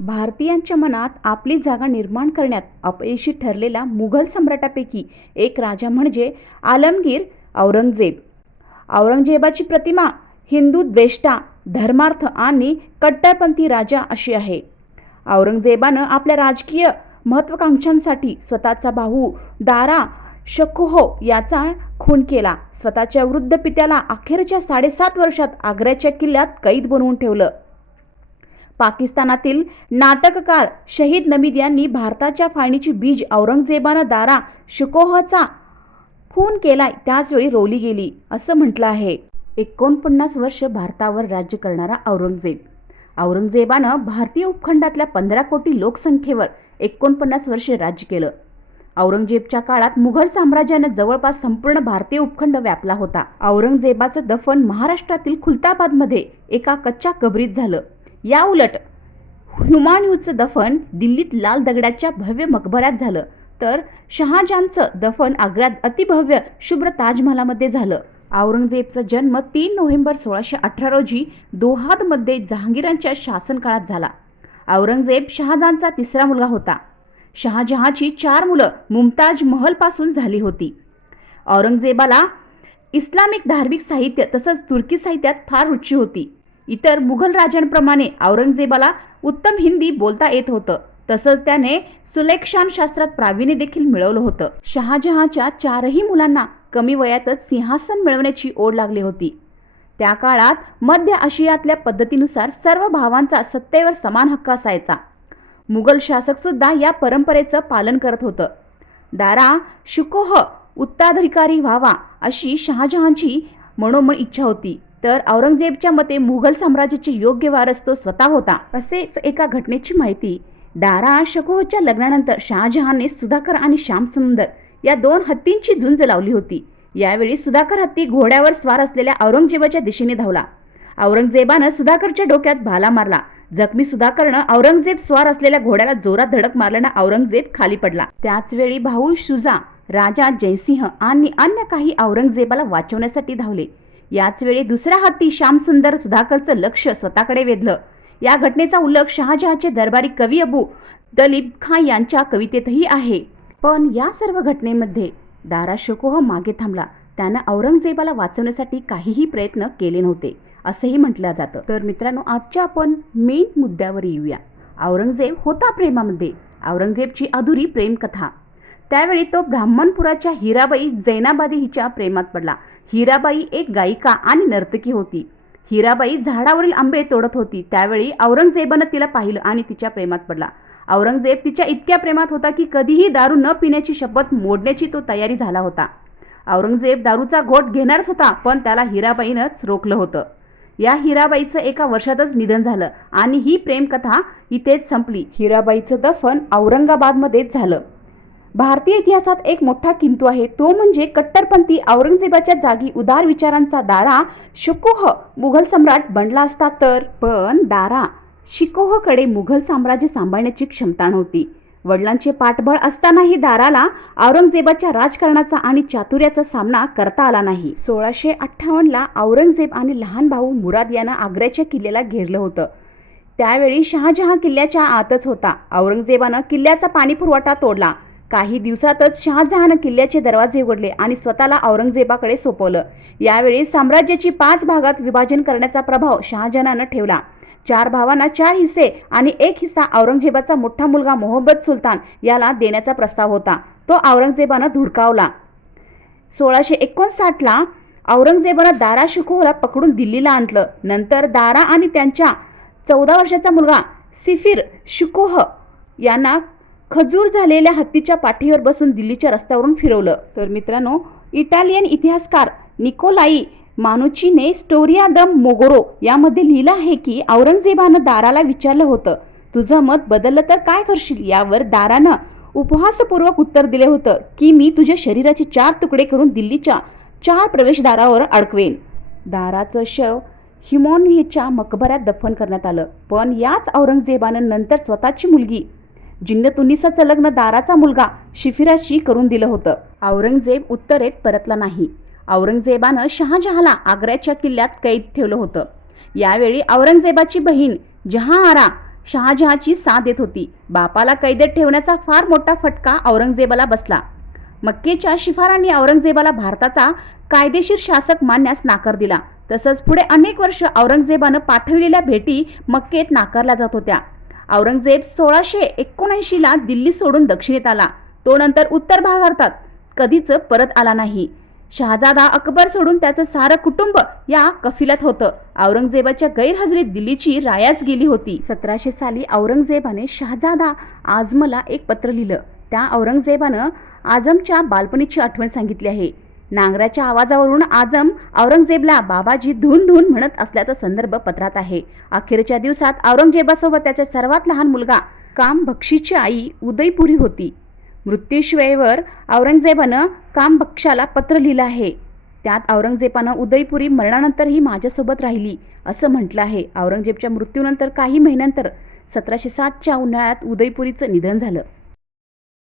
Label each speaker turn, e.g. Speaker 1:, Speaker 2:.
Speaker 1: भारतीयांच्या मनात आपली जागा निर्माण करण्यात अपयशी ठरलेला मुघल सम्राटापैकी एक राजा म्हणजे आलमगीर औरंगजेब. औरंगजेबाची प्रतिमा हिंदू द्वेष्टा धर्मार्थ आणि कट्टरपंथी राजा अशी आहे. औरंगजेबानं आपल्या राजकीय महत्त्वाकांक्षांसाठी स्वतःचा भाऊ दारा शकुहो याचा खून केला. स्वतःच्या वृद्ध पित्याला अखेरच्या साडेसात वर्षात आग्र्याच्या किल्ल्यात कैद बनवून ठेवलं. पाकिस्तानातील नाटककार शहीद नमीद यांनी भारताच्या फाळणीची बीज औरंगजेबानं दारा शुकोहचा खून केलाय त्याचवेळी रोवली गेली असं म्हटलं आहे. एकोणपन्नास वर्ष भारतावर राज्य करणारा औरंगजेब. औरंगजेबानं भारतीय उपखंडातल्या पंधरा कोटी लोकसंख्येवर एकोणपन्नास वर्षे राज्य केलं. औरंगजेबच्या काळात मुघल साम्राज्यानं जवळपास संपूर्ण भारतीय उपखंड व्यापला होता. औरंगजेबाचं दफन महाराष्ट्रातील खुलताबादमध्ये एका कच्च्या कबरीत झालं. या उलट हुमायूचं दफन दिल्लीत लाल दगडाच्या भव्य मकबऱ्यात झालं. तर शहाजहानचं दफन आग्र्यात अतिभव्य शुभ्र ताजमहालामध्ये झालं. औरंगजेबचा जन्म तीन नोव्हेंबर सोळाशे अठरा रोजी दोहादमध्ये जहांगीरांच्या शासनकाळात झाला. औरंगजेब शहाजहानचा तिसरा मुलगा होता. शहाजहाची चार मुलं मुमताज महलपासून झाली होती. औरंगजेबाला इस्लामिक धार्मिक साहित्य तसंच तुर्की साहित्यात फार रुची होती. इतर मुघल राजांप्रमाणे औरंगजेबाला उत्तम हिंदी बोलता येत होतं. तसंच त्याने सुलेक्षान शास्त्रात प्रावीण्य देखील मिळवलं होतं. शहाजहाच्या चारही मुलांना कमी वयातच सिंहासन मिळवण्याची ओढ लागली होती. त्या काळात मध्य आशियातल्या पद्धतीनुसार सर्व भावांचा सत्तेवर समान हक्क असायचा. मुघल शासक सुद्धा या परंपरेचं पालन करत होतं. दारा शुकोह उत्तराधिकारी व्हावा अशी शहाजहानची मनोमन इच्छा होती. तर औरंगजेबच्या मते मुघल साम्राज्याचे योग्य वारस तो स्वतः होता असेच एका घटनेची माहिती. दारा शकोहच्या लग्नानंतर शहाजहानने सुधाकर आणि श्यामसुंदर या दोन हत्तींची झुंज लावली होती. यावेळी सुधाकर हत्ती घोड्यावर स्वार असलेल्या औरंगजेबाच्या दिशेने धावला. औरंगजेबानं सुधाकरच्या डोक्यात भाला मारला. जखमी सुधाकरनं औरंगजेब स्वार असलेल्या घोड्याला जोरात धडक मारल्यानं औरंगजेब खाली पडला. त्याच वेळी भाऊ शुजा राजा जयसिंह आणि अन्य काही औरंगजेबाला वाचवण्यासाठी धावले. याच वेळी दुसरा हत्ती श्यामसुंदर सुधाकरचं लक्ष स्वतःकडे वेधलं. या घटनेचा उल्लेख शहाजहाचे दरबारी कवी अबू दलीप खान यांच्या कवितेतही आहे. पण या सर्व घटनेमध्ये दारा शकोह मागे थांबला. त्यानं औरंगजेबाला वाचवण्यासाठी काहीही प्रयत्न केले नव्हते असंही म्हटलं जातं. तर मित्रांनो आजच्या आपण मेन मुद्द्यावर येऊया. औरंगजेब होता प्रेमामध्ये. औरंगजेबची अधुरी प्रेमकथा. त्यावेळी तो ब्राह्मणपुराच्या हिराबाई जैनाबादी हिच्या प्रेमात पडला. हिराबाई एक गायिका आणि नर्तकी होती. हिराबाई झाडावरील आंबे तोडत होती. त्यावेळी औरंगजेबानं तिला पाहिलं आणि तिच्या प्रेमात पडला. औरंगजेब तिच्या इतक्या प्रेमात होता की कधीही दारू न पिण्याची शपथ मोडण्याची तो तयारी झाला होता. औरंगजेब दारूचा घोट घेणारच होता पण त्याला हिराबाईनंच रोखलं होतं. या हिराबाईचं एका वर्षातच निधन झालं आणि ही प्रेमकथा इथेच संपली. हिराबाईचं दफन औरंगाबादमध्येच झालं. भारतीय इतिहासात एक मोठा किंतू आहे. तो म्हणजे कट्टरपंथी औरंगजेबाच्या जागी उदार विचारांचा दारा शुकोह मुघल सम्राट बनला असता तर पण दारा शिकोहकडे मुघल साम्राज्य सांभाळण्याची क्षमता नव्हती. वडिलांचे पाठबळ असतानाही दाराला औरंगजेबाच्या राजकारणाचा आणि चातुर्याचा सामना करता आला नाही. सोळाशे अठ्ठावन्नला औरंगजेब आणि लहान भाऊ मुराद यांना आग्र्याच्या किल्ल्याला घेरलं होतं. त्यावेळी शहाजहा किल्ल्याच्या आतच होता. औरंगजेबानं किल्ल्याचा पाणीपुरवठा तोडला. काही दिवसातच शहाजहानं किल्ल्याचे दरवाजे उघडले आणि स्वतःला औरंगजेबाकडे सोपवलं. यावेळी साम्राज्याची पाच भागात विभाजन करण्याचा प्रभाव शहाजहानानं ठेवला. चार भावांना चार हिस्से आणि एक हिस्सा औरंगजेबाचा मोठा मुलगा मोहम्मद सुलतान याला देण्याचा प्रस्ताव होता. तो औरंगजेबानं धुडकावला. सोळाशे एकोणसाठला औरंगजेबानं दारा शिकोहला पकडून दिल्लीला आणलं. नंतर दारा आणि त्यांच्या चौदा वर्षाचा मुलगा सिफिर शुकोह यांना खजूर झालेल्या हत्तीच्या पाठीवर बसून दिल्लीच्या रस्त्यावरून फिरवलं. तर मित्रांनो इटालियन इतिहासकार निकोलाई मानुचीने स्टोरिया द मोगोरो यामध्ये लिहिलं आहे की औरंगजेबानं दाराला विचारलं होतं तुझं मत बदललं तर काय करशील? यावर दारानं उपहासपूर्वक उत्तर दिले होतं की मी तुझ्या शरीराचे चार तुकडे करून दिल्लीच्या चार प्रवेशद्वारावर अडकवेन. दाराचं शव हिमोनहीच्या मकबऱ्यात दफन करण्यात आलं. पण याच औरंगजेबानं नंतर स्वतःची मुलगी जिन्नतुन्नीसाचं लग्न दाराचा मुलगा शिफिराशी करून दिलं होतं. औरंगजेब उत्तरेत परतला नाही. औरंगजेबानं शहाजहाला आग्र्याच्या किल्ल्यात कैद ठेवलं होतं. यावेळी औरंगजेबाची बहीण जहाआरा शहाजहाची साथ देत होती. बापाला कैदेत ठेवण्याचा फार मोठा फटका औरंगजेबाला बसला. मक्केच्या शिफारांनी औरंगजेबाला भारताचा कायदेशीर शासक मानण्यास नाकार दिला. तसंच पुढे अनेक वर्ष औरंगजेबानं पाठविलेल्या भेटी मक्केत नाकारल्या जात होत्या. औरंगजेब सोळाशे एकोणऐंशीला दिल्ली सोडून दक्षिणेत आला. तो नंतर उत्तर भारतात कधीच परत आला नाही. शहाजादा अकबर सोडून त्याचं सारं कुटुंब या कफिलात होतं. औरंगजेबाच्या गैरहजेरीत दिल्लीची रायाच गेली होती. सतराशे साली औरंगजेबाने शहाजादा आझमला एक पत्र लिहिलं. त्या औरंगजेबानं आझमच्या बालपणीची आठवण सांगितली आहे. नांगराच्या आवाजावरून आजम औरंगजेबला बाबाजी धून धून म्हणत असल्याचा संदर्भ पत्रात आहे. अखेरच्या दिवसात औरंगजेबासोबत त्याचा सर्वात लहान मुलगा कामबक्षीची आई उदयपुरी होती. मृत्यूश्वेवर औरंगजेबानं कामबक्षाला पत्र लिहिलं आहे. त्यात औरंगजेबानं उदयपुरी मरणानंतरही माझ्यासोबत राहिली असं म्हटलं आहे. औरंगजेबच्या मृत्यूनंतर काही महिन्यांतर सतराशे सातच्या उन्हाळ्यात उदयपुरीचं निधन झालं.